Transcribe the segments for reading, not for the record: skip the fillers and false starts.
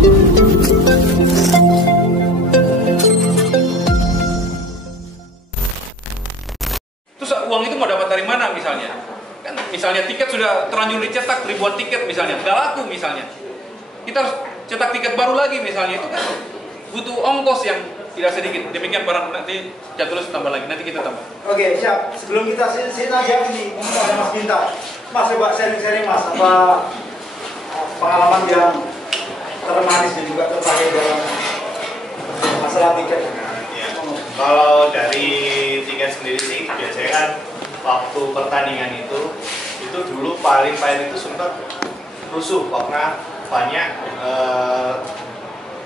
Terus uang itu mau dapat dari mana misalnya? Kan misalnya tiket sudah terlanjur dicetak ribuan tiket misalnya, nggak laku misalnya. Kita harus cetak tiket baru lagi misalnya, itu kan butuh ongkos yang tidak sedikit. Demikian barang nanti Jatulus tambah lagi, nanti kita tambah. Oke, siap. Sebelum kita sini aja ini, mungkin ada Mas Binta. Mas coba sharing-sharing Mas, apa pengalaman yang termanis dan juga terpakai dalam masalah tiket? Ya. Kalau dari tiket sendiri sih, biasanya kan waktu pertandingan itu dulu paling pahit itu sempat rusuh karena banyak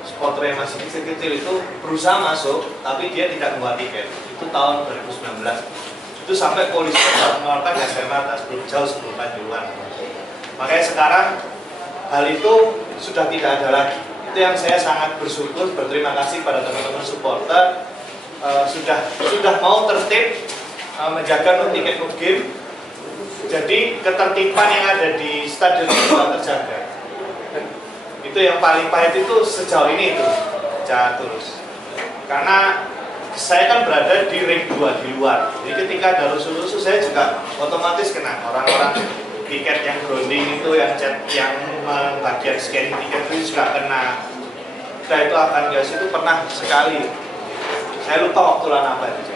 supporter yang masih kecil-kecil itu berusaha masuk tapi dia tidak membawa tiket. Itu tahun 2019. Itu sampai polisi mengeluarkan gas air mata jauh sebelum Kanjuruhan. Makanya sekarang hal itu sudah tidak ada lagi. Itu yang saya sangat bersyukur, berterima kasih pada teman-teman supporter sudah mau tertib menjaga tiket game. Jadi ketertiban yang ada di stadion itu sudah terjaga. Itu yang paling pahit itu sejauh ini itu Jatulus. Karena saya kan berada di ring 2 di luar. Jadi ketika ada rusuh-rusuh saya juga otomatis kena. Orang-orang tiket yang grounding itu yang bagian scanning tiket itu juga kena. Nah itu akan gas itu pernah sekali. Saya lupa waktu lawan apa itu.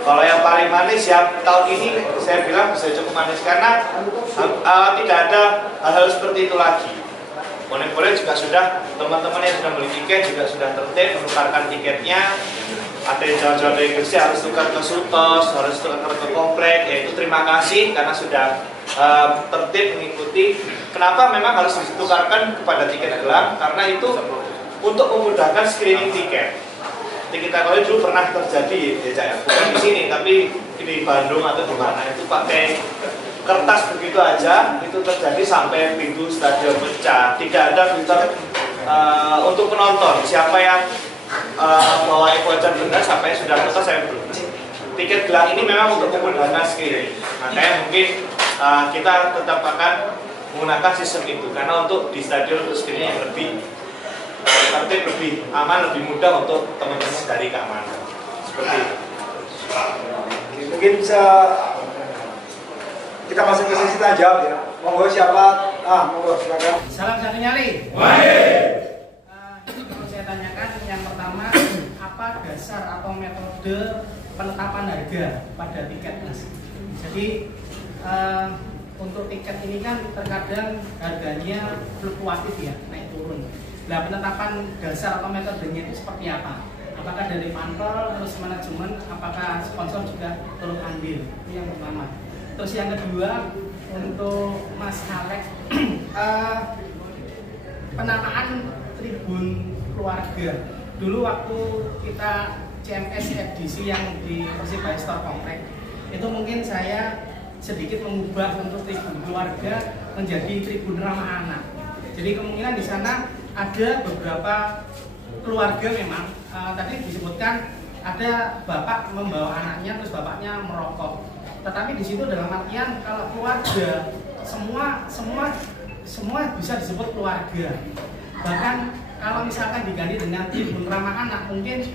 Kalau yang paling manis ya tahun ini saya bilang bisa cukup manis karena tidak ada hal-hal seperti itu lagi. Bonek-bonek juga sudah, teman-teman yang sudah beli tiket juga sudah tertib menukarkan tiketnya. Ada yang jalan-jalan dari Gresik harus tukar ke Sutos, harus tukar ke komplek. Yaitu terima kasih karena sudah tertib mengikuti. Kenapa memang harus ditukarkan kepada tiket gelang? Karena itu untuk memudahkan screening tiket. Jadi kita kalau dulu pernah terjadi ya, bukan di sini tapi di Bandung atau di mana itu pakai kertas begitu aja itu terjadi sampai pintu stadion pecah. Tidak ada filter untuk penonton siapa yang bawa voucher benar sampai sudah kertas saya belum. Tiket gelang ini memang untuk memudahkan screening. Makanya mungkin kita tetap akan menggunakan sistem itu karena untuk di stadion untuk screening yang lebih tertib, lebih aman, lebih mudah untuk teman-teman dari keamanan. Seperti itu. Mungkin bisa kita masuk ke sesi tanya jawab ya. Monggo siapa? Monggo silakan. Salam satu nyali. Baik. Kalau saya tanyakan yang pertama, apa dasar atau metode penetapan harga pada tiket, Mas? Jadi untuk tiket ini kan terkadang harganya fluktuatif ya, naik turun. Nah, penetapan dasar atau metodenya itu seperti apa? Apakah dari panpel, terus manajemen, apakah sponsor juga turut andil? Itu yang pertama. Terus yang kedua, untuk Mas Alek, penamaan tribun keluarga. Dulu waktu kita CMS edisi yang di Persibaya Store Komplek, itu mungkin saya sedikit mengubah untuk tribun keluarga menjadi tribun ramah anak. Jadi kemungkinan di sana ada beberapa keluarga memang tadi disebutkan ada bapak membawa anaknya terus bapaknya merokok. Tetapi di situ dalam artian kalau keluarga semua bisa disebut keluarga. Bahkan kalau misalkan diganti dengan tribun ramah anak, mungkin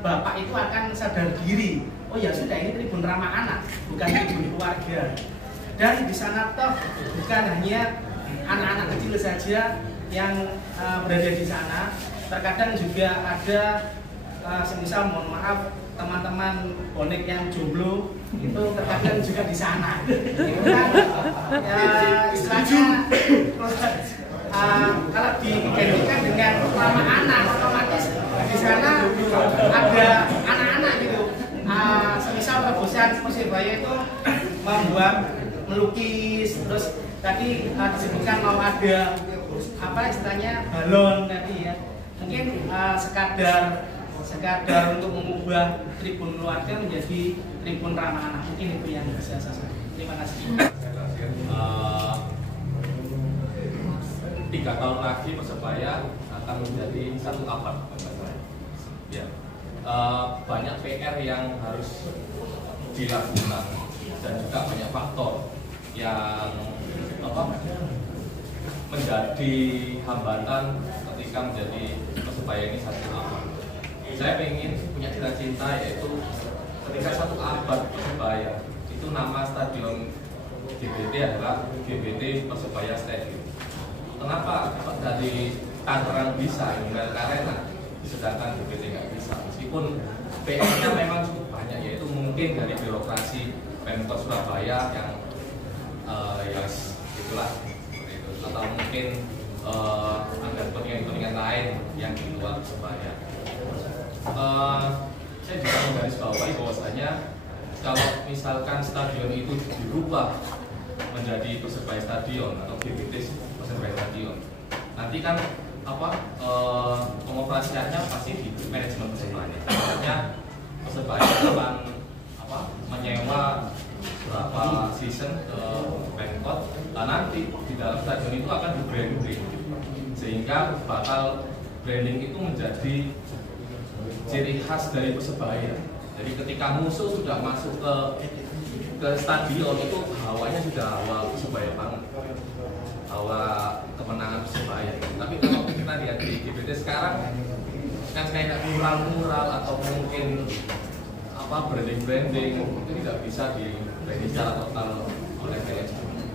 bapak itu akan sadar diri. Oh ya sudah, ini tribun ramah anak, bukan tribun keluarga. Dan di sana toh bukan hanya anak-anak kecil saja yang berada di sana, terkadang juga ada semisal mohon maaf teman-teman bonek yang jomblo itu terkadang juga di sana. Itu kan istilahnya kalau digantikan dengan ramah anak otomatis di sana ada anak-anak gitu. Semisal tebusan Persibaya itu membuat melukis, terus tadi disebutkan mau ada apa istilahnya balon tadi ya, mungkin sekadar untuk mengubah tribun keluarga menjadi tribun ramah anak, mungkin itu yang bisa saya sampaikan. Terima kasih. 3 tahun lagi Persebaya akan menjadi satu abad. Ya. Banyak PR yang harus dilakukan dan juga banyak faktor yang menjadi hambatan ketika menjadi Persebaya ini satu abad. Saya ingin punya cita-cita yaitu ketika satu abad Persebaya itu nama stadion GBT adalah GBT Persebaya Stadium. Kenapa dari Tangerang bisa Indonesia Arena sedangkan GBT nggak bisa? Meskipun PR-nya memang cukup banyak, yaitu mungkin dari birokrasi Pemkot Surabaya yang ya itulah seperti itu, atau mungkin ada kepentingan lain yang di luar Persebaya. Saya juga menggarisbawahi bahwasanya kalau misalkan stadion itu dirubah menjadi Persebaya Stadion atau GBT Persebaya Stadion, nanti kan pengoperasiannya pasti di manajemen Persebaya. Artinya Persebaya akan menyewa berapa season ke Pemkot, dan nanti di dalam stadion itu akan di branding, sehingga bakal branding itu menjadi ciri khas dari Persebaya. Jadi ketika musuh sudah masuk ke stadion itu hawanya sudah hawa Persebaya banget, hawa kemenangan Persebaya. Tapi kalau kita lihat di GBT sekarang kan kayak mural-mural atau mungkin branding itu tidak bisa di secara total oleh manajemen.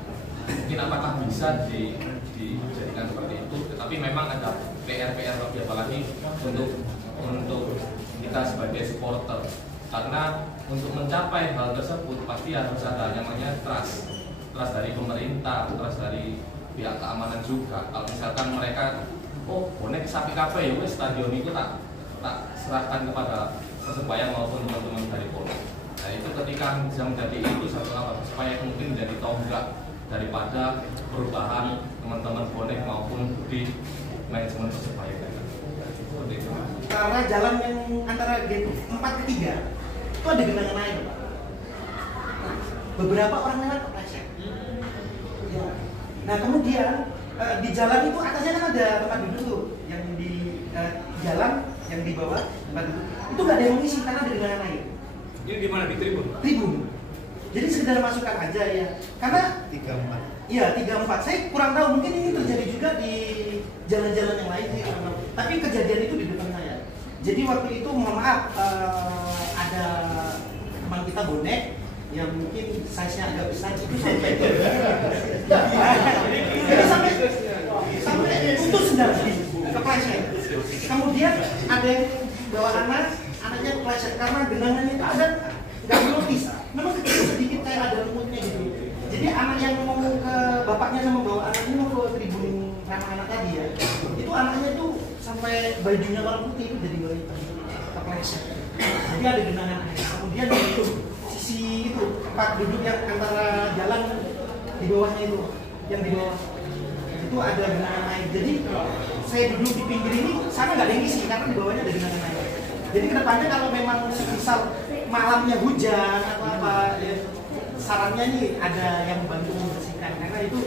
Mungkin apakah bisa dijadikan seperti itu? Tetapi memang ada PR lebih, apalagi untuk kita sebagai supporter. Karena untuk mencapai hal tersebut pasti harus ada namanya trust dari pemerintah, trust dari pihak keamanan juga. Kalau misalkan mereka bonek sapi kafe ya wes stadion itu tak serahkan kepada Persebaya maupun teman-teman dari Polri. Nah itu ketika bisa menjadi itu satu apa supaya mungkin menjadi tonggak daripada perubahan teman-teman bonek maupun di manajemen Persebaya. Seperti itu. Karena jalan yang antara gate 4 ke 3 itu ada genangan air, Pak. Beberapa orang lewat kepleset. Ya. Nah kemudian di jalan itu atasnya kan ada tempat duduk yang di jalan yang di bawah tempat duduk itu nggak ada yang mengisi karena ada genangan air. Ini di mana, di tribun? Tribun. Jadi sekedar masukkan aja ya. Karena 34. Iya 34. Saya kurang tahu, mungkin ini terjadi juga di jalan-jalan yang lain sih. Tapi kejadian itu di depan saya. Jadi waktu itu mohon maaf ada teman kita bonek yang mungkin size-nya agak besar itu sampai sampai putus sendal kepleset. Kemudian ada yang bawa anaknya kepleset karena genangannya itu ada nggak notis. Memang kecil sedikit kayak ada lumutnya gitu. Jadi anak yang mau ke bapaknya sama bawa anaknya mau ke tribun anak-anak tadi ya, itu anaknya tuh sampai bajunya warna putih itu jadi warna hitam kepleset. Jadi ada genangan air. Kemudian di sisi itu tempat duduk yang antara jalan di bawahnya itu, yang di bawah itu ada genangan air. Jadi saya duduk di pinggir ini, sana nggak ada yang isi karena di bawahnya ada genangan air. Jadi kedepannya kalau memang misal malamnya hujan atau apa, ya, sarannya nih ada yang membantu membersihkan karena itu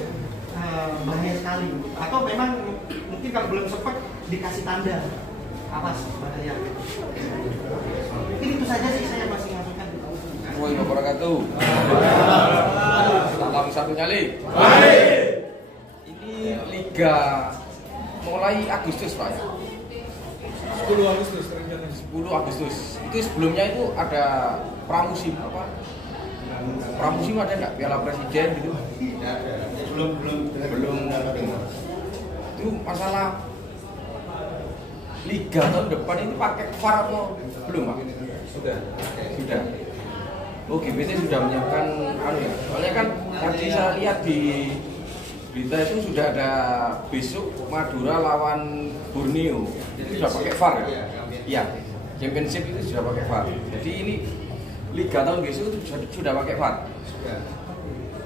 bahaya sekali. Atau memang mungkin kalau belum sempat dikasih tanda awas bahaya. Mungkin itu saja sih saya masih masukkan. Assalamualaikum warahmatullahi wabarakatuh. Salam satu nyali. Ini liga mulai Agustus Pak ya? 10 Agustus. 10 Agustus. Itu sebelumnya itu ada pramusim apa? Pramusim ada nggak? Piala Presiden gitu? Belum. Itu masalah liga tahun depan ini pakai VAR atau belum Pak? Sudah. Oh GBT sudah menyiapkan ya. Soalnya kan tadi saya lihat di berita itu sudah ada besok Madura lawan Borneo. Itu sudah pakai VAR ya? Iya. Championship itu sudah pakai VAR. Jadi ini liga tahun besok itu sudah pakai VAR.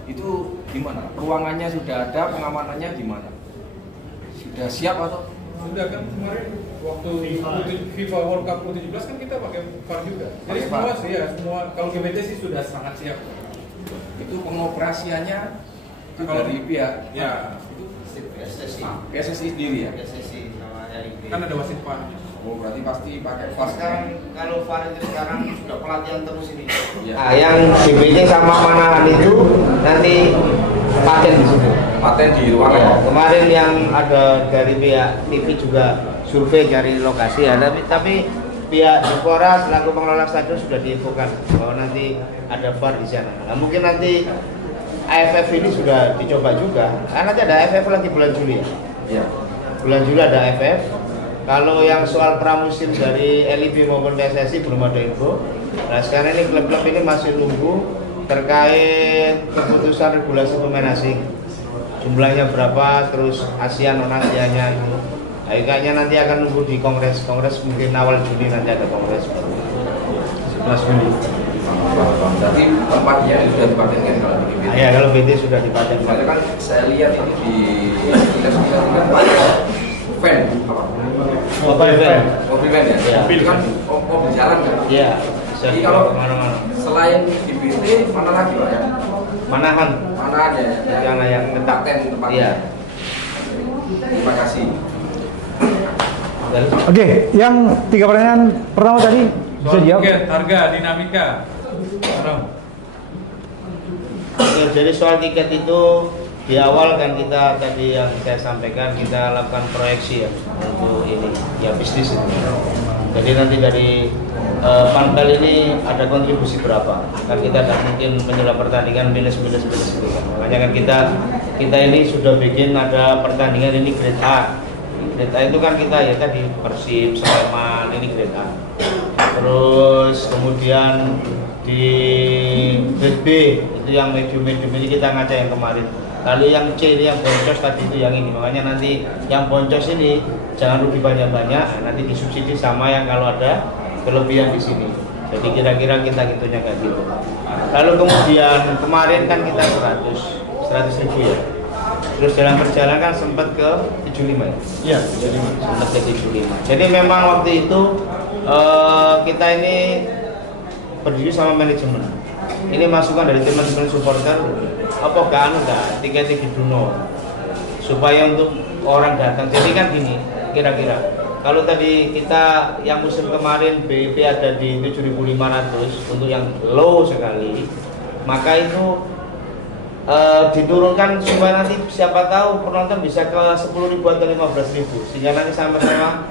Itu gimana? Ruangannya sudah ada, pengamanannya gimana? Sudah siap atau? Sudah kan kemarin waktu FIFA World Cup U17 kan kita pakai VAR juga. Jadi semua kalau GBT sih sudah sangat siap. Itu pengoperasiannya itu dari pihak ya itu PSSI sendiri ya? PSSI sama LIB. kan ada wasit VAR. Oh berarti pasti pakai VAR Sekarang kalau VAR itu sekarang sudah pelatihan terus ini. Ya. Nah, yang GBT sama Manahan itu nanti paten di situ. paten di ruangan. Ya, kemarin yang ada dari pihak TV juga survei cari lokasi ya, tapi pihak Jepora selaku pengelola stadion sudah diinfokan bahwa nanti ada VAR di sana. Nah, mungkin nanti AFF ini sudah dicoba juga. Karena nanti ada AFF lagi bulan Juli ya. Iya. Bulan Juli ada AFF. Kalau yang soal pramusim dari LIB maupun PSSI belum ada info. Nah sekarang ini klub-klub ini masih nunggu terkait keputusan regulasi pemain asing. Jumlahnya berapa, terus ASEAN non ASEANnya itu. Nah, kayaknya nanti akan nunggu di kongres mungkin awal Juni nanti ada kongres 11 Juni. Jadi tempatnya sudah dipatenkan kalau di BT. Ya kalau BT sudah dipatenkan. Soalnya kan saya lihat ini di kita kan banyak fan apa? Mobile van. Mobil van ya. Ya. Mobil kan mobil jalan kan. Iya. Jadi kalau mana-mana. selain di BT mana lagi Pak ya? Manahan. Mana ada yang paten tempatnya? Iya. Terima kasih. Oke, yang 3 pertanyaan pertama tadi bisa Soal dijawab. tiket, harga, dinamika. Oke, jadi soal tiket itu di awal kan kita tadi yang saya sampaikan kita lakukan proyeksi ya untuk ini ya bisnis itu. Jadi nanti dari panpel ini ada kontribusi berapa? Kan kita tidak mungkin menyelam pertandingan minus gitu kan. Makanya kan kita ini sudah bikin ada pertandingan ini grade A. Grade A itu kan kita ya tadi Persib, Sleman ini grade A. Terus kemudian di grade B itu yang medium ini kita ngaca yang kemarin. Lalu yang C ini yang boncos tadi itu yang ini. Makanya nanti yang boncos ini jangan rugi banyak-banyak. Nanti disubsidi sama yang kalau ada kelebihan di sini. Jadi kira-kira kita hitungnya kayak gitu. Lalu kemudian kemarin kan kita 100 ribu ya. Terus dalam perjalanan kan sempat ke 75 ya? Iya, 75. Sempat ke 75. Jadi memang waktu itu kita ini berdiri sama manajemen. Ini masukan dari teman-teman supporter. Apa kan udah tiket Duno supaya untuk orang datang. Jadi kan gini, kira-kira kalau tadi kita yang musim kemarin BIP ada di 7.500 untuk yang low sekali, maka itu diturunkan supaya nanti siapa tahu penonton bisa ke 10.000 atau 15.000 sehingga nanti sama-sama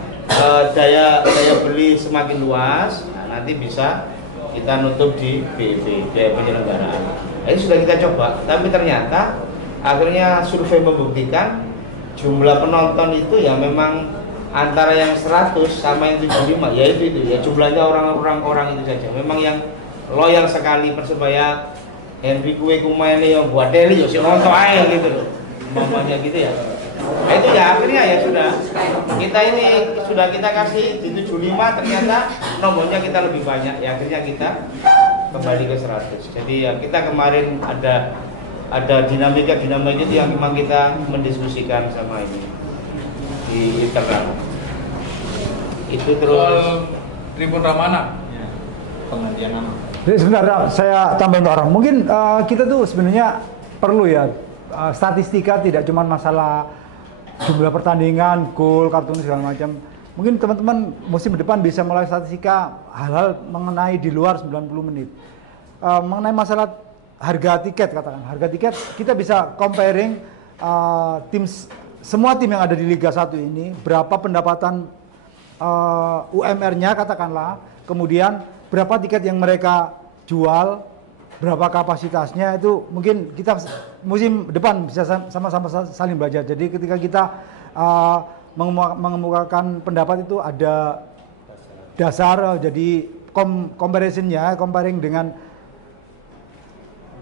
daya beli semakin luas. Nah, nanti bisa kita nutup di BIP biaya penyelenggaraan. Ini sudah kita coba, tapi ternyata akhirnya survei membuktikan jumlah penonton itu ya memang antara yang 100 sama yang 75 ya itu ya jumlahnya orang itu saja. Memang yang loyal sekali Persebaya Henry Kue Kumaini yang buat Deli yo nonton aja gitu loh. Mamanya gitu ya. Nah, itu ya akhirnya ya sudah kita ini sudah kita kasih di 75 ternyata nomornya kita lebih banyak ya akhirnya kita kembali ke 100. Jadi ya kita kemarin ada dinamika itu yang memang kita mendiskusikan sama ini di internal. Itu terus Soal Tribun Ramana. Penggantian nama. Jadi sebentar, saya tambahin untuk orang. Mungkin kita tuh sebenarnya perlu ya statistika tidak cuma masalah jumlah pertandingan, gol, kartu segala macam. Mungkin teman-teman musim depan bisa mulai statistika hal-hal mengenai di luar 90 menit. Mengenai masalah harga tiket katakan. Harga tiket kita bisa comparing semua tim yang ada di Liga 1 ini, berapa pendapatan UMR-nya katakanlah, kemudian berapa tiket yang mereka jual, berapa kapasitasnya, itu mungkin kita musim depan bisa sama-sama saling belajar. Jadi ketika kita mengemukakan pendapat itu ada dasar, jadi comparing dengan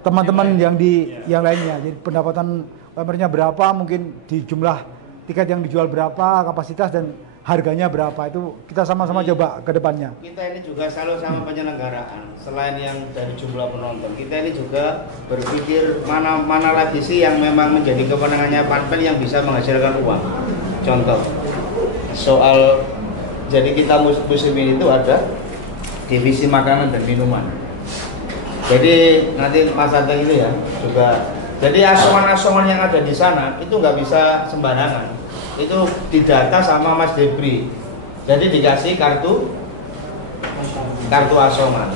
teman-teman yang lainnya. Jadi pendapatan UMR-nya berapa, mungkin di jumlah tiket yang dijual berapa, kapasitas dan harganya berapa, itu kita sama-sama coba ke depannya. Kita ini juga selalu sama penyelenggaraan. Selain yang dari jumlah penonton, kita ini juga berpikir mana lagi sih yang memang menjadi kewenangannya panpel yang bisa menghasilkan uang. Contoh, soal jadi kita musim ini itu ada divisi makanan dan minuman. Jadi nanti Mas Anta itu ya juga. Jadi asongan-asongan yang ada di sana itu nggak bisa sembarangan. Itu didata sama Mas Debri. Jadi dikasih kartu asongan.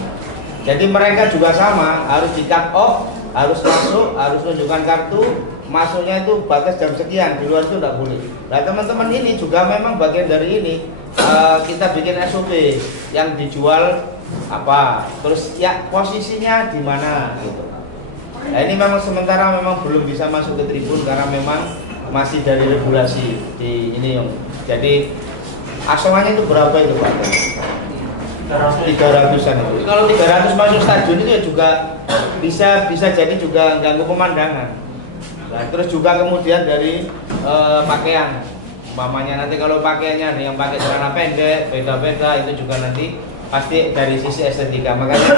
Jadi mereka juga sama, harus di cut off, harus masuk, harus menunjukkan kartu, masuknya itu batas jam sekian, di luar itu tidak boleh. Nah teman-teman ini juga memang bagian dari ini, kita bikin SOP yang dijual apa, terus ya posisinya di mana gitu. Nah ini memang sementara memang belum bisa masuk ke tribun karena memang masih dari regulasi di ini Om. Jadi asongannya itu berapa itu Pak? 300-an itu. Kalau 300 masuk stadion itu ya juga bisa jadi juga ganggu pemandangan. Nah, terus juga kemudian dari pakaian. Umpamanya nanti kalau pakaiannya ada yang pakai celana pendek, beda-beda itu juga nanti pasti dari sisi estetika. Makanya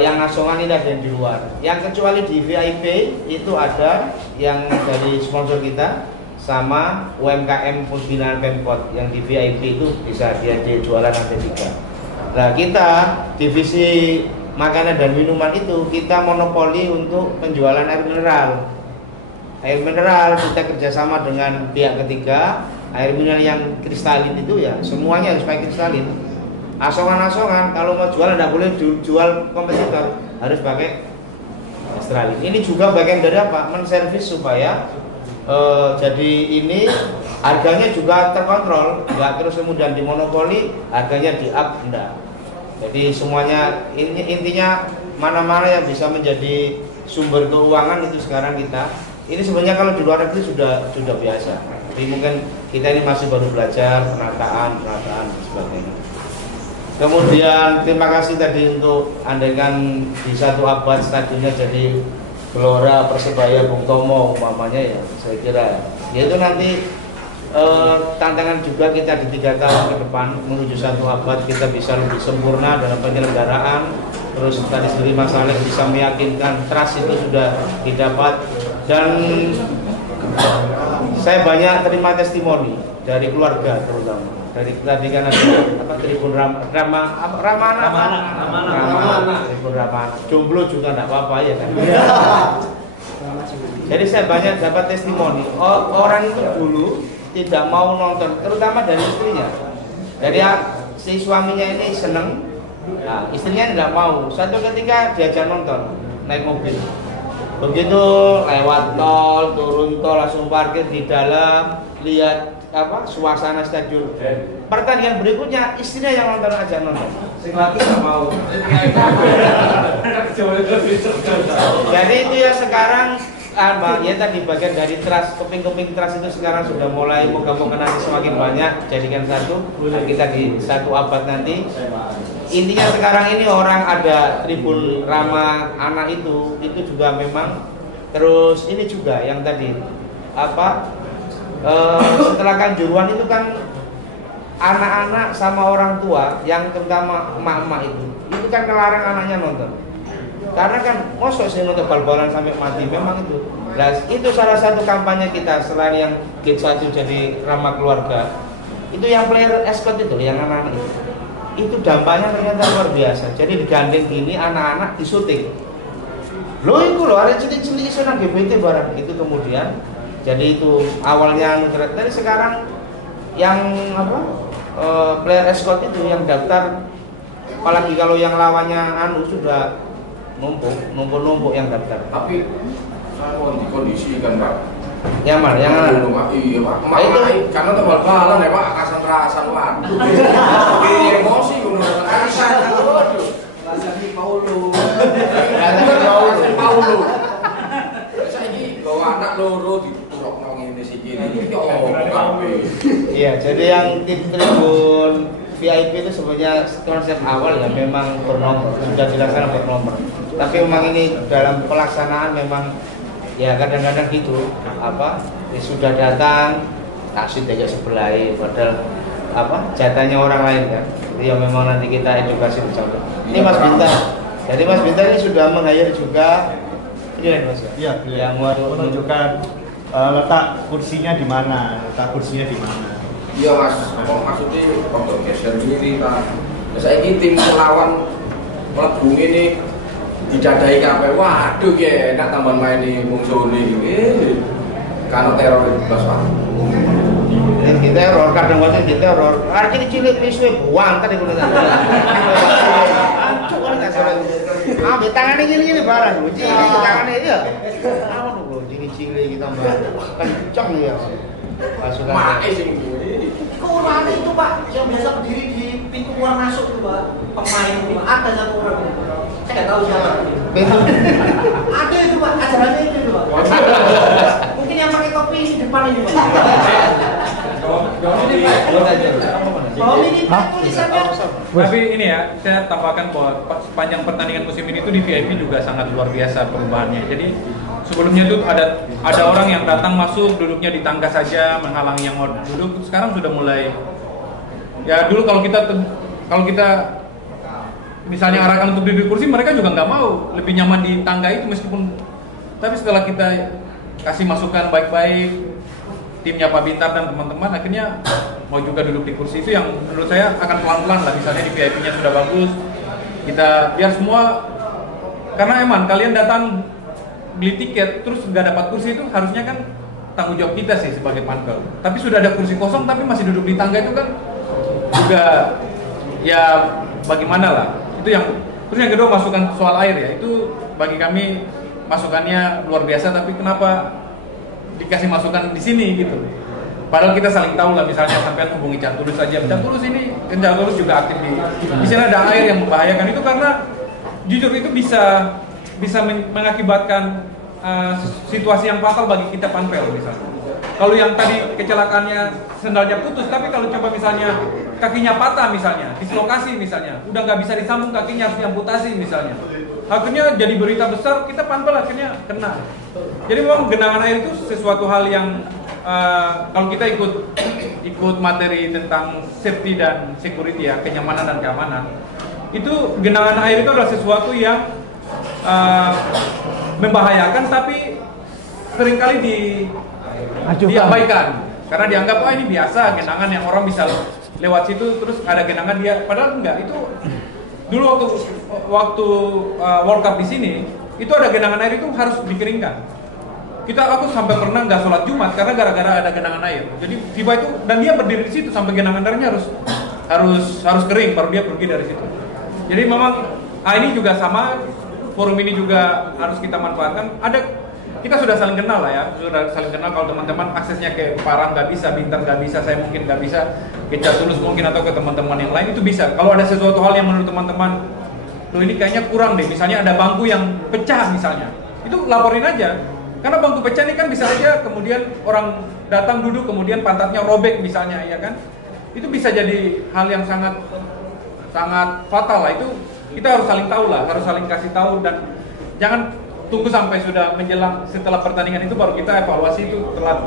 yang asongan ini ada yang di luar. Yang kecuali di VIP itu ada yang dari sponsor kita sama UMKM pembinaan Pemkot yang di VIP itu bisa dia jualan lantai 3. Nah kita divisi makanan dan minuman itu kita monopoli untuk penjualan air mineral. Air mineral kita kerjasama dengan pihak ketiga. Air mineral yang kristalin itu ya semuanya harus pakai kristalin. Asongan-asongan kalau mau jual tidak boleh jual kompetitor, harus pakai kristalin. Ini juga bagian dari apa? Menservis supaya jadi ini harganya juga terkontrol, nggak terus kemudian dimonopoli, harganya di up, enggak. Jadi semuanya intinya mana-mana yang bisa menjadi sumber keuangan itu sekarang kita. Ini sebenarnya kalau di luar negeri sudah biasa. Tapi mungkin kita ini masih baru belajar penataan dan sebagainya. Kemudian terima kasih tadi untuk andaikan di 1 abad stadionnya jadi Gelora Persebaya Bung Tomo umpamanya ya, saya kira yaitu nanti tantangan juga kita di 3 tahun ke depan menuju 1 abad kita bisa lebih sempurna dalam penyelenggaraan. Terus tadi sendiri Mas Alex bisa meyakinkan trust itu sudah didapat dan saya banyak terima testimoni dari keluarga terutama. Dari tadi kan ada apa tribun ramah jomblo juga enggak apa-apa ya kan. Jadi saya banyak dapat testimoni orang itu dulu tidak mau nonton, terutama dari istrinya. Jadi si suaminya ini seneng, nah, istrinya tidak mau. Satu ketika diajak nonton naik mobil, begitu lewat tol, turun tol langsung parkir di dalam, lihat apa suasana stadion. Pertandingan berikutnya istrinya yang nonton aja nonton. Sing lagi nggak mau. Jadi itu ya sekarang ya tadi bagian dari trust, keping-keping trust itu sekarang sudah mulai moga-moga nanti semakin banyak jadikan satu. Nah, kita di 1 abad nanti. Intinya sekarang ini orang ada tribun ramah anak itu juga memang terus ini juga yang tadi apa setelah Kanjuruhan itu kan anak-anak sama orang tua yang terutama emak-emak itu kan kelarang anaknya nonton karena kan mosok sih nonton bal-balan sampai mati memang itu. Nah, itu salah satu kampanye kita selain yang Gate 1 jadi ramah keluarga itu yang player escort itu yang anak-anak itu dampaknya ternyata luar biasa. Jadi digandeng gini anak-anak disuting loh itu loh ada cilik-cilik senang GBT barang itu kemudian jadi itu awalnya dari sekarang yang apa player escort itu yang daftar, apalagi kalau yang lawannya sudah numpuk yang daftar. Tapi kondisi kan Pak. Yang mana? Yang mana? Iya Pak. Itu karena tebal-balan ya Pak, akasan-rasan waduh. Emosi menurut akasan. Waduh. Rasanya Paulo. Saiki bawa anak loro di iya, jadi yang tribun VIP itu sebenarnya konsep awal ya memang bernomor, sudah dilaksanakan bernomor. Tapi memang ini dalam pelaksanaan memang ya kadang-kadang gitu apa sudah datang taksi aja sebelah padahal apa jatahnya orang lain kan. Jadi ya memang nanti kita edukasi bersama. Ini Mas Bintang. Jadi Mas Bintang ini sudah meng-hire juga ini Mas ya. Iya, yang menunjukkan letak kursinya di mana, Iya Mas, kok maksudnya untuk geser diri Pak. Saya ini tim melawan mlebu ini didadai kabeh. Waduh ya, enak tambahan main di musuh ini. Karena teror itu Pak. Kita error kadang-kadang kita error. Arek iki cilik wis buang tadi kuwi. Ancuk kan kasar. Ambek tangane gini barang. Cilik tangane ya. cilik kita kencang ya pasukan. Kok ada itu Pak yang biasa berdiri di pintu keluar masuk tuh Pak, pemain itu Pak, ada satu orang. Saya nggak tahu siapa. Ada itu Pak, ajarannya itu Pak. Mungkin yang pakai topi di depan ini Pak. Tapi ini ya, saya tambahkan bahwa sepanjang pertandingan musim ini itu di VIP juga sangat luar biasa perubahannya. Jadi sebelumnya itu ada orang yang datang masuk duduknya di tangga saja menghalangi yang mau duduk. Sekarang sudah mulai ya dulu kalau kita misalnya arahkan untuk duduk kursi, mereka juga nggak mau, lebih nyaman di tangga itu meskipun. Tapi setelah kita kasih masukan baik-baik, timnya Pak Bintar dan teman-teman akhirnya mau juga duduk di kursi itu yang menurut saya akan pelan-pelan lah. Misalnya di VIP-nya sudah bagus, kita biar semua, karena emang kalian datang beli tiket terus nggak dapat kursi itu harusnya kan tanggung jawab kita sih sebagai panpel. Tapi sudah ada kursi kosong tapi masih duduk di tangga itu kan juga ya bagaimana lah. Itu yang terus yang kedua masukan soal air ya, itu bagi kami masukannya luar biasa, tapi kenapa dikasih masukan di sini gitu. Padahal kita saling tahu lah, misalnya sampai hubungi Cantulus saja. Cantulus ini, Cantulus juga aktif di sini ada air yang membahayakan itu karena jujur itu bisa mengakibatkan situasi yang fatal bagi kita panpel misalnya. Kalau yang tadi kecelakaannya sendalnya putus, tapi kalau coba misalnya kakinya patah misalnya, dislokasi misalnya, udah nggak bisa disambung kakinya harus diamputasi misalnya. Akhirnya jadi berita besar, kita panpel akhirnya kena. Jadi memang genangan air itu sesuatu hal yang kalau kita ikut materi tentang safety dan security ya, kenyamanan dan keamanan, itu genangan air itu adalah sesuatu yang membahayakan tapi seringkali diabaikan karena dianggap ini biasa genangan yang orang bisa lewat situ terus ada genangan dia, padahal enggak. Itu dulu waktu World Cup di sini itu ada genangan air itu harus dikeringkan. Aku sampai pernah nggak sholat Jumat karena gara-gara ada genangan air. Jadi FIBA itu dan dia berdiri di situ sampai genangan airnya harus kering baru dia pergi dari situ. Jadi memang ini juga sama, forum ini juga harus kita manfaatkan. Kita sudah saling kenal lah ya, sudah saling kenal. Kalau teman-teman aksesnya ke Parang nggak bisa, Bintar nggak bisa, saya mungkin nggak bisa, ke Cantulus mungkin atau ke teman-teman yang lain itu bisa. Kalau ada sesuatu hal yang menurut teman-teman, ini kayaknya kurang deh, misalnya ada bangku yang pecah misalnya, itu laporin aja. Karena bangku pecah ini kan bisa aja kemudian orang datang duduk kemudian pantatnya robek misalnya, ya kan? Itu bisa jadi hal yang sangat fatal lah. Itu kita harus saling tahu lah, harus saling kasih tahu dan jangan tunggu sampai sudah menjelang setelah pertandingan itu baru kita evaluasi. Itu telat.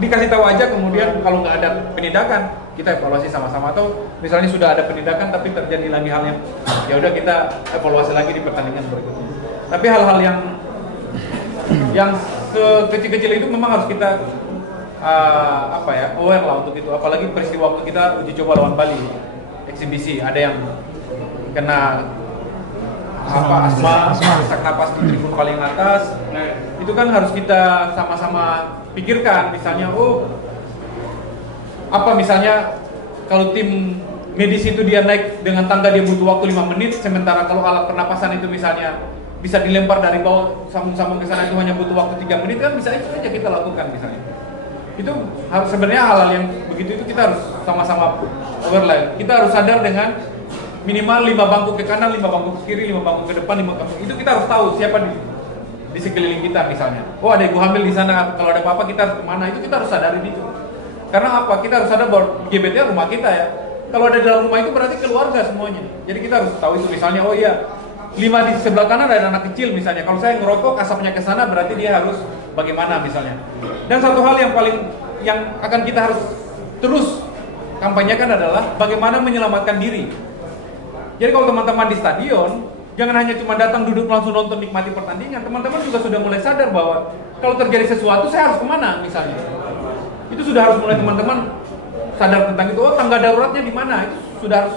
Dikasih tahu aja kemudian kalau nggak ada penindakan kita evaluasi sama-sama, atau misalnya sudah ada penindakan tapi terjadi lagi hal yang ya udah kita evaluasi lagi di pertandingan berikutnya. Tapi hal-hal yang kecil-kecil itu memang harus kita aware lah untuk itu. Apalagi peristiwa waktu kita uji coba lawan Bali eksibisi, ada yang kena asma, sesak napas di tribun paling atas. Nah, itu kan harus kita sama-sama pikirkan. Misalnya, misalnya kalau tim medis itu dia naik dengan tangga dia butuh waktu 5 menit, sementara kalau alat pernapasan itu misalnya bisa dilempar dari bawah sambung-sambung ke sana itu hanya butuh waktu 3 menit, kan bisa itu saja kita lakukan misalnya. Itu sebenarnya hal-hal yang begitu itu kita harus sama-sama aware lah. Kita harus sadar dengan minimal 5 bangku ke kanan, 5 bangku ke kiri, 5 bangku ke depan, 5 bangku. Itu kita harus tahu siapa di sekeliling kita misalnya. Ada ibu hamil di sana, kalau ada apa-apa kita harus kemana, itu kita harus sadarin itu. Karena apa? Kita harus sadar bahwa GBT rumah kita ya. Kalau ada di dalam rumah itu berarti keluarga semuanya. Jadi kita harus tahu itu. Misalnya, 5 di sebelah kanan ada anak kecil misalnya. Kalau saya ngerokok asapnya ke sana berarti dia harus bagaimana misalnya. Dan satu hal yang akan kita harus terus kampanyekan adalah bagaimana menyelamatkan diri. Jadi kalau teman-teman di stadion jangan hanya cuma datang duduk langsung nonton nikmati pertandingan. Teman-teman juga sudah mulai sadar bahwa kalau terjadi sesuatu saya harus kemana misalnya. Itu sudah harus mulai teman-teman sadar tentang itu. Tangga daruratnya di mana? Itu sudah harus.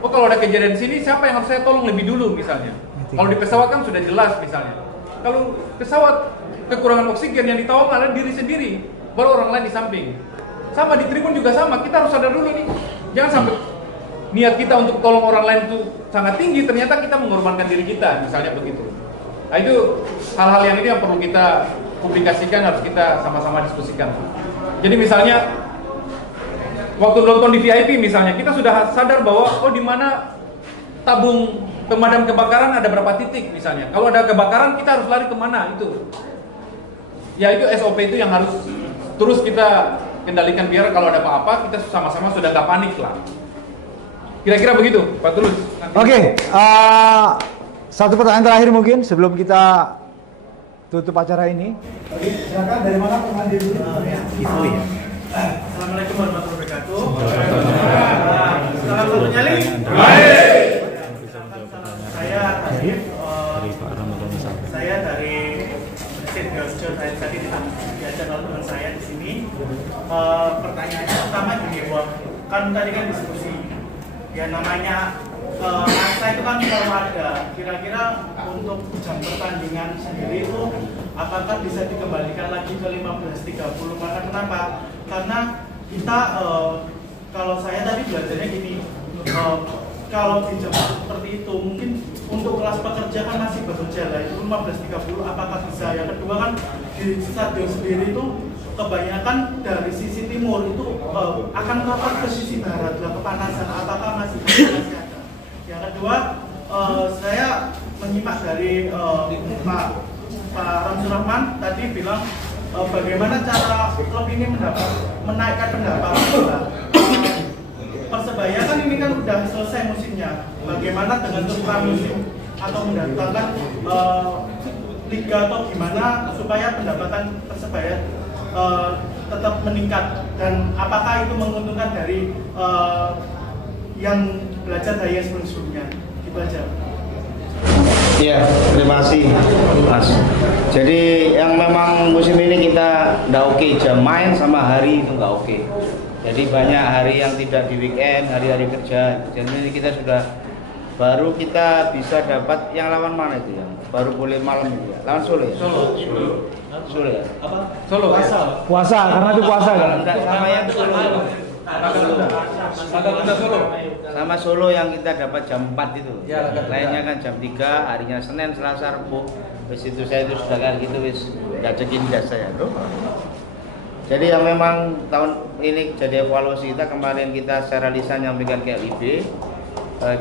Kalau ada kejadian sini siapa yang harus saya tolong lebih dulu misalnya. Kalau di pesawat kan sudah jelas misalnya. Kalau pesawat kekurangan oksigen yang ditolong adalah diri sendiri, baru orang lain di samping. Sama di tribun juga sama, kita harus sadar dulu nih. Jangan sampai niat kita untuk tolong orang lain itu sangat tinggi, ternyata kita mengorbankan diri kita, misalnya begitu. Nah itu hal-hal yang ini yang perlu kita publikasikan, harus kita sama-sama diskusikan. Jadi misalnya waktu nonton di VIP misalnya, kita sudah sadar bahwa oh di mana tabung pemadam kebakaran ada berapa titik misalnya. Kalau ada kebakaran kita harus lari kemana itu. Ya itu SOP itu yang harus terus kita kendalikan biar kalau ada apa-apa kita sama-sama sudah nggak panik lah. Kira-kira begitu, Pak Tulus. Oke, satu pertanyaan terakhir mungkin sebelum kita tutup acara ini. Oke, silakan dari mana pengambil dulu? Itu ya. Assalamualaikum warahmatullahi wabarakatuh. Salam satu nyali. Baik. Saya Adif. Saya dari Masjid Gosjo. Saya tadi diajar oleh teman saya di sini. Pertanyaannya pertama gini, kan tadi kan diskusi. Ya namanya masa itu kan selalu ada. Kira-kira untuk jam pertandingan sendiri itu apakah bisa dikembalikan lagi ke 15.30? Karena kenapa? Karena kita kalau saya tadi belajarnya gini, kalau di jam seperti itu mungkin untuk kelas pekerja kan masih bekerja lah, itu 15.30 apakah bisa? Yang kedua kan di stadion sendiri itu kebanyakan dari sisi timur itu akan melakukan ke sisi barat lah, kepanasan apakah masih ada? Yang kedua saya menyimak dari Pak Ramsul Rahman tadi bilang bagaimana cara klub ini menaikkan pendapatan. Persebaya kan ini kan udah selesai musimnya. Bagaimana dengan turunkan musim atau mendatangkan liga atau gimana supaya pendapatan Persebaya tetap meningkat, dan apakah itu menguntungkan dari yang belajar dari yang sebelumnya? Gitu aja. Iya, terima kasih Mas. Jadi yang memang musim ini kita nggak oke, jam main sama hari itu nggak oke. Jadi banyak hari yang tidak di weekend, hari-hari kerja. Jadi ini kita sudah baru kita bisa dapat yang lawan mana itu ya? Baru boleh malam itu ya? Lawan Solo ya? Solo ya? Apa? Solo. Puasa, karena itu puasa kan? Enggak, sama yang Solo. Sama Solo yang kita dapat jam 4 itu. Ya, lainnya kan jam 3, harinya Senin, Selasa, Rabu. Wis itu saya itu sudah kayak gitu wis ngajakin jasa ya, Bro. Jadi yang memang tahun ini jadi evaluasi kita, kemarin kita secara lisan nyampaikan ke LIB.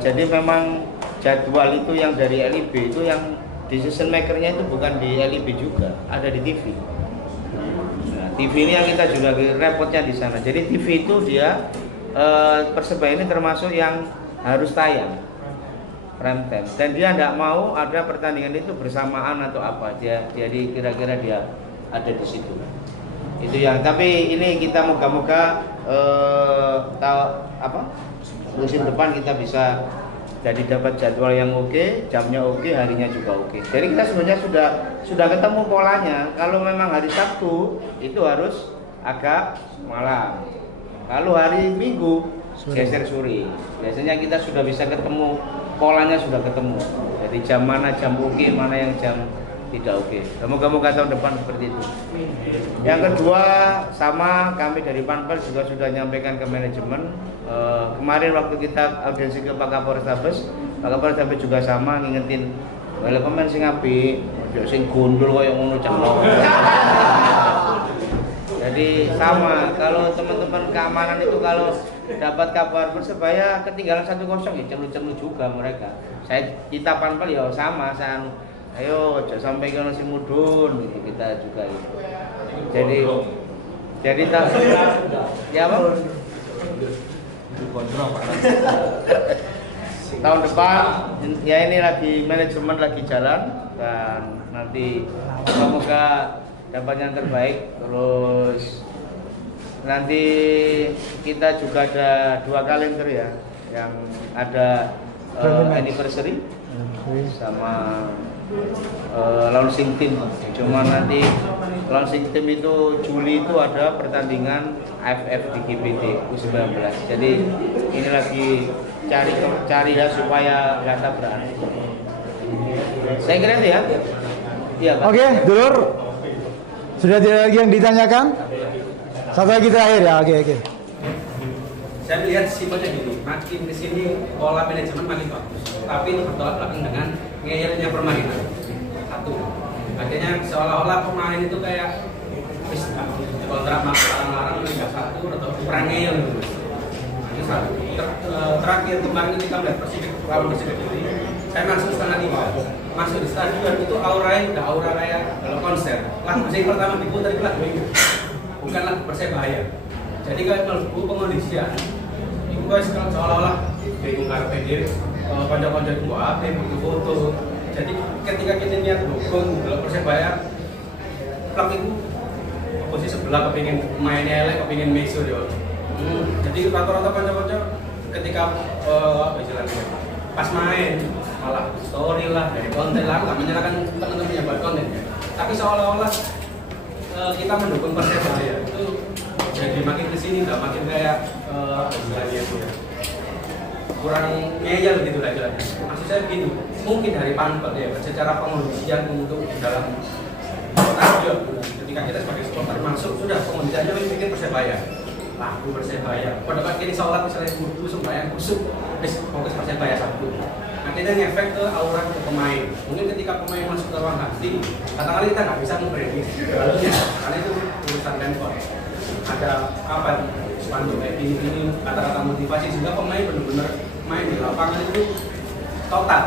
Jadi memang jadwal itu yang dari LIB itu yang decision makernya itu bukan di LIB juga, ada di TV. Nah, TV ini yang kita juga repotnya di sana. Jadi TV itu dia Persebaya ini termasuk yang harus tayang prime time, dan dia tidak mau ada pertandingan itu bersamaan atau apa. Jadi kira-kira dia ada di situ. Itu yang, tapi ini kita moga-moga musim depan kita bisa jadi dapat jadwal yang oke, jamnya oke, harinya juga oke. Jadi kita sebenarnya sudah ketemu polanya. Kalau memang hari Sabtu itu harus agak malam. Kalau hari Minggu geser sore. Biasanya kita sudah bisa ketemu, polanya sudah ketemu. Jadi jam mana jam oke, mana yang jam tidak oke. Moga-moga tahun depan seperti itu. Yang kedua, sama kami dari Panpel juga sudah nyampaikan ke manajemen. Kemarin waktu kita audiensi ke Pak Kapolrestabes, Pak Kapolrestabes juga sama ngingetin, "Wale pemain sing apik, ojo sing gundul koyo ngono cenglo." Jadi sama, kalau teman-teman keamanan itu kalau dapat kabar Persebaya ketinggalan 1-0 ya celu-celu juga mereka. Kita Panpel ya sama, ayo jangan sampai ke nasi mudun gitu, kita juga itu. Jadi tak ya apa? Tahun depan ya ini lagi manajemen lagi jalan, dan nanti semoga dapat yang terbaik. Terus nanti kita juga ada 2 kalender ya, yang ada anniversary sama launching team. Cuma nanti launching team itu Juli itu ada pertandingan AFF di GPT U19. Jadi ini lagi cari ya supaya nggak tabrakan. Saya kira itu ya. Iya, Pak. Oke, Dulur. Sudah tidak lagi yang ditanyakan? Satu lagi terakhir ya. Oke. Saya melihat simpelnya gini, makin kesini pola manajemen makin bagus, tapi ini bertolak belakang dengan ngeyelnya permainan. Satu. Akhirnya seolah-olah pemain itu kayak wis kontrak larang-larang Liga 1 atau kurang ngeyel gitu. Terakhir kemarin ketika melihat lawan Persib ini, saya masuk setengah 5, masuk di stadion itu auranya udah aura kayak dalam konser. Lagu yang pertama diputar itu lagu ini, bukan lagu Persebaya. Jadi kalau melebu pengondisian, itu guys seolah-olah bingung karena PD, konco-konco itu apa, foto-foto. Jadi ketika kita lihat logo dalam Persebaya, klub itu posisi sebelah kepingin mainnya elek, kepingin meso dia. Jadi rata-rata konco-konco ketika apa istilahnya pas main malah story lah dari konten lah, nggak menyalahkan teman-teman yang buat konten ya. Tapi seolah-olah kita mendukung Persebaya itu jadi makin kesini nggak makin kayak istilahnya itu ya kurang ngeyel gitu lah istilahnya. Maksud saya gini, mungkin dari Pampel ya secara pengondisian untuk dalam stadion ketika kita sebagai supporter masuk sudah pengondisiannya bikin Persebaya. Lagu Persebaya, pada saat ini sholat misalnya wudhu sembahyang kusuk, fokus Persebaya satu. Akhirnya ngefek ke aura ke pemain. Mungkin ketika pemain masuk ke ruang ganti, katakanlah kita nggak bisa memprediksi balonnya, karena itu urusan Pemkot. Ada apa spanduk kayak ini kata-kata motivasi sehingga pemain benar-benar main di lapangan itu total,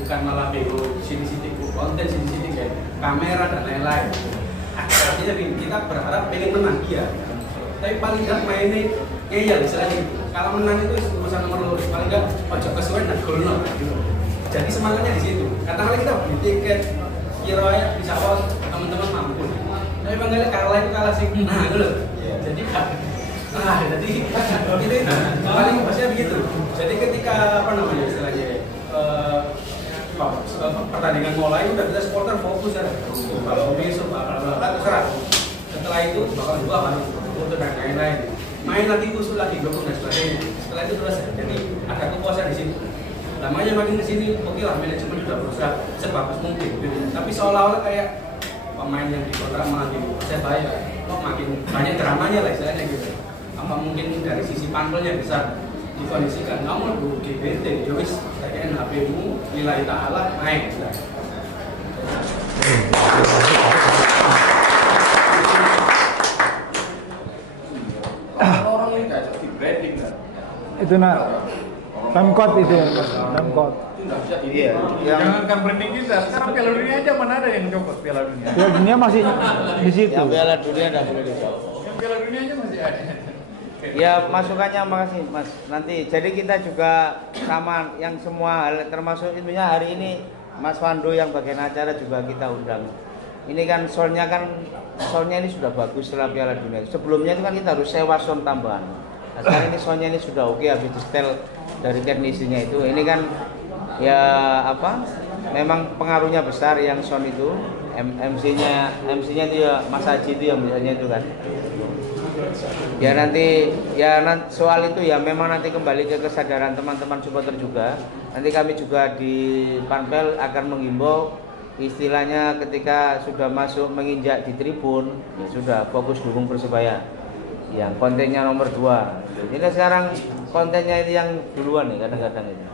bukan malah bego sini-sini konten sini-sini kayak kamera dan lain-lain. Artinya kita berharap pengen menang dia. Tapi paling nggak mainnya ya istilahnya kalau menang itu urusan nomor 2, paling nggak ojo kesuwen dan gol nol gitu. Jadi semangatnya di situ. Katakanlah kita beli tiket kira bisa awal teman-teman mampu, tapi panggilnya kalah itu kalah sih nah itu loh. Jadi jadi itu paling maksudnya begitu. Jadi ketika apa namanya istilahnya pertandingan mulai udah kita supporter fokus ya kalau besok bakal terserah. Setelah itu bakal dua baru untuk dan lain-lain. Main lagi usul lagi dukung dan sebagainya. Setelah itu selesai. Jadi ada kepuasan di situ. Namanya makin kesini, oke lah manajemen sudah berusaha sebagus mungkin. Tapi seolah-olah kayak pemain yang dikontrak malah di Persebaya, kok makin banyak dramanya lah istilahnya gitu. Apa mungkin dari sisi panpelnya bisa dikondisikan? Namun bu GBT, Jois, kayak NHP-mu, nilai ta'ala naik. Itu nak Pemkot itu, Pemkot. Iya. Jangankan branding kita, sekarang Piala Dunia aja mana ada yang copot Piala Dunia? Piala Dunia masih di situ. Yang Piala Dunia dah boleh dicopot. Yang Piala Dunia aja masih ada. Ya masukannya makasih Mas. Nanti jadi kita juga sama yang semua hal termasuk intinya hari ini Mas Wando yang bagian acara juga kita undang. Ini kan soundnya ini sudah bagus setelah Piala Dunia. Sebelumnya itu kan kita harus sewa sound tambahan. Nah, sekarang ini soundnya ini sudah oke habis setel dari teknisinya itu. Ini kan ya apa? Memang pengaruhnya besar yang sound itu. MC-nya itu ya Mas Haji itu yang misalnya itu kan. Ya nanti soal itu ya memang nanti kembali ke kesadaran teman-teman supporter juga. Nanti kami juga di Panpel akan menghimbau istilahnya ketika sudah masuk menginjak di tribun ya sudah fokus dukung Persebaya yang kontennya nomor 2. Ini sekarang kontennya ini yang duluan nih kadang-kadang itu.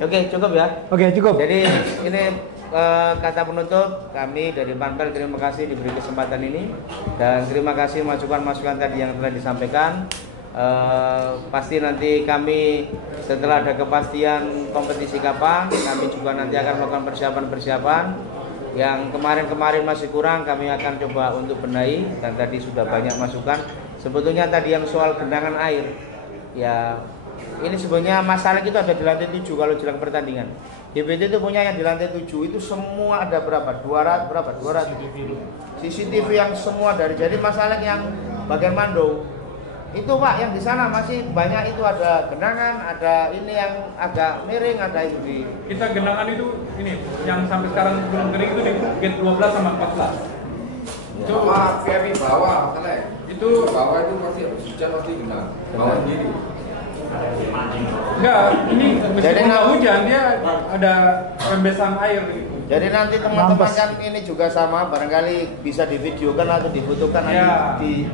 Oke cukup ya. Oke cukup. Jadi ini kata penutup kami dari Panpel terima kasih diberi kesempatan ini dan terima kasih masukan-masukan tadi yang telah disampaikan. Pasti nanti kami setelah ada kepastian kompetisi kapan kami juga nanti akan melakukan persiapan yang kemarin masih kurang kami akan coba untuk benahi dan tadi sudah banyak masukan. Sebetulnya tadi yang soal genangan air ya ini sebenarnya masalah itu ada di lantai 7 kalau jelang pertandingan. DBT itu punya yang di lantai 7 itu semua ada berapa? 200 CCTV yang semua dari jadi masalah yang bagian Mando itu Pak yang di sana masih banyak itu ada genangan, ada ini yang agak miring, ada itu di kita genangan itu ini yang sampai sekarang belum kering itu di gate 12 sama 14. Coba di bawah, itu bawah itu pasti habis hujan pasti genang. Bawah sendiri. Enggak, ini meskipun nggak hujan dia ada rembesan air gitu. Jadi nanti teman-teman kan ini juga sama barangkali bisa divideokan atau difotokan ya. Nanti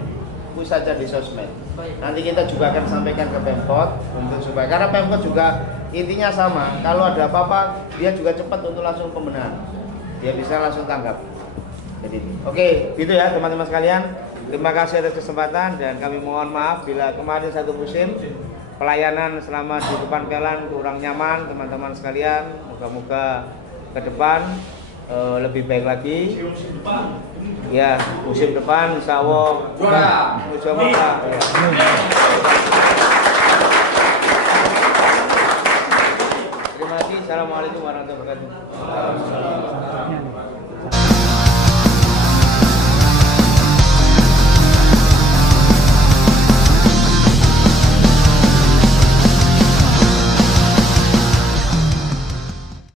push saja di sosmed. Nanti kita juga akan sampaikan ke Pemkot untuk supaya karena Pemkot juga intinya sama. Kalau ada apa-apa dia juga cepat untuk langsung pembenahan. dia bisa langsung tanggap. Jadi oke, gitu ya teman-teman sekalian. Terima kasih atas kesempatan dan kami mohon maaf bila kemarin satu musim pelayanan selama di depan jalan kurang nyaman teman-teman sekalian. Moga-moga ke depan lebih baik lagi. Ya, musim depan insya Allah juara. Ya. Terima kasih. Assalamualaikum warahmatullahi wabarakatuh.